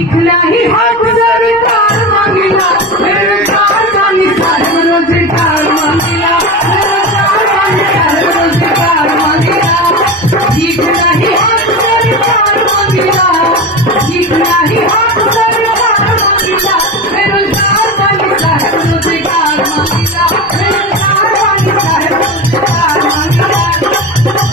नाही हक सरकार मांगिला बेरोजगार आणि साहेब रोजगार मांगिला बेरोजगार आणि साहेब रोजगार मांगिला ठीक नाही हक सरकार मांगिला ठीक नाही हक सरकार मांगिला बेरोजगार आणि साहेब रोजगार मांगिला बेरोजगार आणि साहेब रोजगार मांगिला।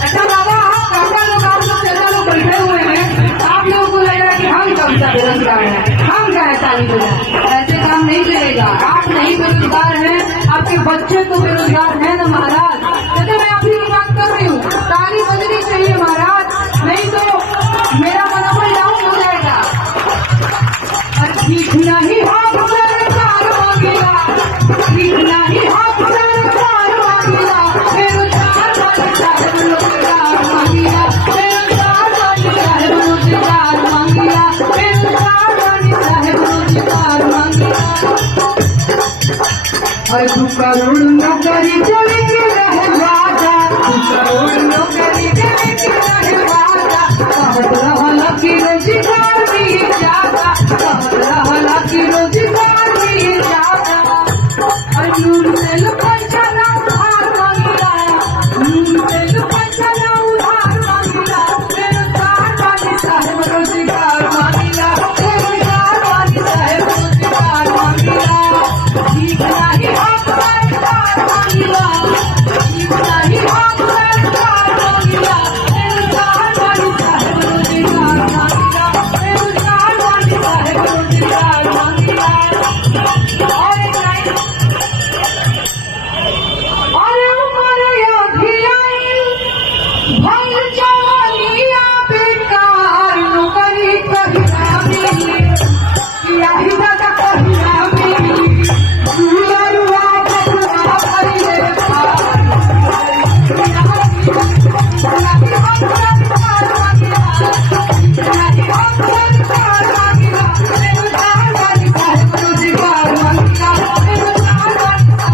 अच्छा बाबा आप लोग बैठे हुए हैं, आप लोगों को लग रहा है कि हम कौन सा बेरोजगार है, हम क्या है ताली बजा, ऐसे काम नहीं चलेगा। आप नहीं बेरोजगार हैं, आपके बच्चे तो बेरोजगार हैं ना महाराज। जैसे मैं अपनी की बात कर रही हूँ, ताली बजनी चाहिए महाराज, नहीं तो मेरा मनोबल डाउन हो जाएगा। ठीक नहीं हक सरकार मांगेगा, ठीक नहीं हक सरकार मांगेगा बेरोजगार वाली साहेब रोजगार मांगेगा बेरोजगार वाली साहेब रोजगार मांगेगा बेरोजगार वाली साहेब रोजगार मांगेगा। और तू करोड़ नौकरी चली